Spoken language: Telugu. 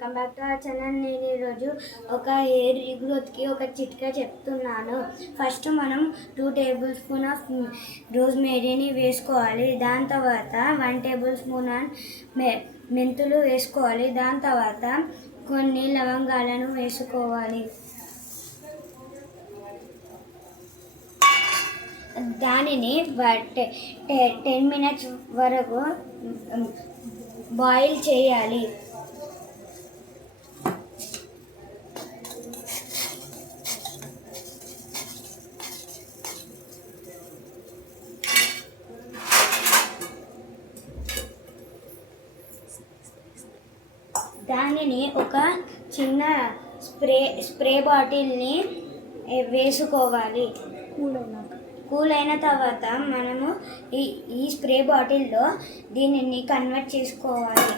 Welcome back to our channel. నేను ఈరోజు ఒక హెయిర్ రీగ్రోత్కి ఒక చిట్కా చెప్తున్నాను. ఫస్ట్ మనం 2 టేబుల్ స్పూన్ ఆఫ్ రోజ్మేరీని వేసుకోవాలి. దాని తర్వాత 1 టేబుల్ స్పూన్ మెంతులు వేసుకోవాలి. దాని తర్వాత కొన్ని లవంగాలను వేసుకోవాలి. దానిని 10 మినిట్స్ వరకు బాయిల్ చేయాలి. దానిని ఒక చిన్న స్ప్రే బాటిల్ని వేసుకోవాలి. కూల్ అయిన తర్వాత మనము ఈ స్ప్రే బాటిల్లో దీనిని కన్వర్ట్ చేసుకోవాలి.